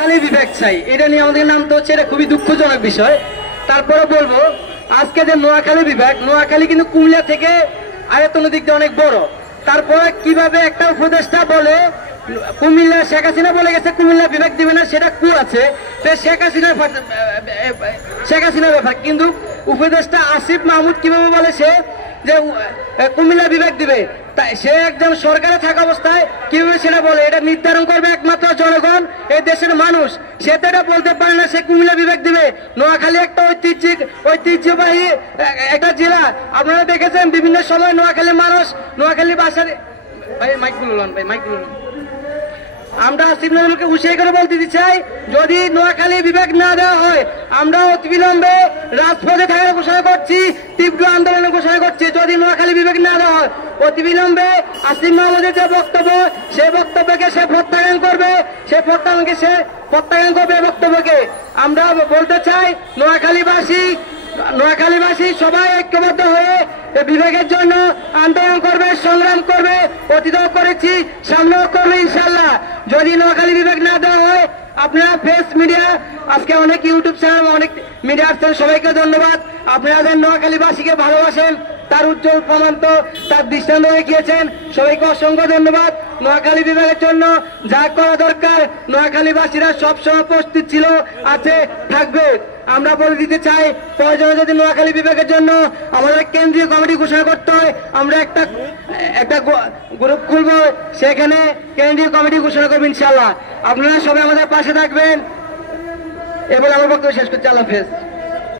নোয়াখালী বিভাগ চাই, এটা নিয়ে আমাদের নাম তো হচ্ছে, এটা খুবই দুঃখজনক বিষয়। তারপরে বলবো আজকে যে নোয়াখালী বিভাগ, নোয়াখালী কিন্তু কুমিল্লা থেকে আয়তনের দিক দিয়ে অনেক বড়। তারপরে কিভাবে একটা উপদেষ্টা বলে কুমিল্লা, শেখ হাসিনা বলে গেছে কুমিল্লা বিভাগ দিবে না, সেটা কু আছে শেখ হাসিনার ব্যাপার, কিন্তু উপদেষ্টা আসিফ মাহমুদ কিভাবে বলে সে যে কুমিল্লা বিভাগ দিবে, সে একজন সরকারে থাকা অবস্থায় কিভাবে সেটা বলে? এটা নির্ধারণ করবে একমাত্র জনগণ, এই দেশের মানুষ। সে তো এটা বলতে পারে না সে কুমিল্লা বিভাগ দিবে। নোয়াখালী একটা ঐতিহ্যবাহী একটা জেলা, আপনারা দেখেছেন বিভিন্ন সময় নোয়াখালী মানুষ, নোয়াখালী ভাষার আমরা আসিফ নজরুলকে উৎসাহ করে বলতে চাই, যদি নোয়াখালী বিভাগ না দেওয়া হয় আমরা অতিবিলম্বে রাজপথে থাকার ঘোষণা করছি, তীব্র আন্দোলনের ঘোষণা করছি। যদি নোয়াখালী বিভাগ না দেওয়া হয় অতিবিলম্বে আসিফ মাহমুদের যে বক্তব্য, সেই বক্তব্যকে সে প্রত্যাখ্যান করবে, প্রত্যাখ্যান করবে বক্তব্যকে। আমরা বলতে চাই নোয়াখালীবাসী সবাই ঐক্যবদ্ধ হয়ে বিভাগের জন্য আন্দোলন করবে, সংগ্রাম করবে, অতীতও করেছি, সামনেও করবে ইনশাল্লাহ। যদি নোয়াখালী বিভাগ না দেওয়া হয়, আপনারা প্রেস মিডিয়া, আজকে অনেক ইউটিউব চ্যানেল, অনেক মিডিয়া আসছেন, সবাইকে ধন্যবাদ। আপনারা নোয়াখালীবাসীকে ভালোবাসেন, তার উজ্জ্বল প্রমাণ তো তার দৃষ্টান্ত দেখিয়েছেন, সবাইকে অসংখ্য ধন্যবাদ। নোয়াখালী বিভাগের জন্য যা করা দরকার নোয়াখালীবাসীরা সবসময় প্রস্তুত ছিল, আছে, থাকবে। আমরা বলে দিতে চাই, প্রয়োজনে যদি নোয়াখালী বিভাগের জন্য আমাদের কেন্দ্রীয় কমিটি ঘোষণা করতে হয়, আমরা একটা গ্রুপ খুলবো, সেখানে কেন্দ্রীয় কমিটি ঘোষণা করবো ইনশাল্লাহ। আপনারা সবাই আমাদের পাশে থাকবেন। এবার আমার বক্তব্য শেষ করছি। আল্লাহ হাফেজ।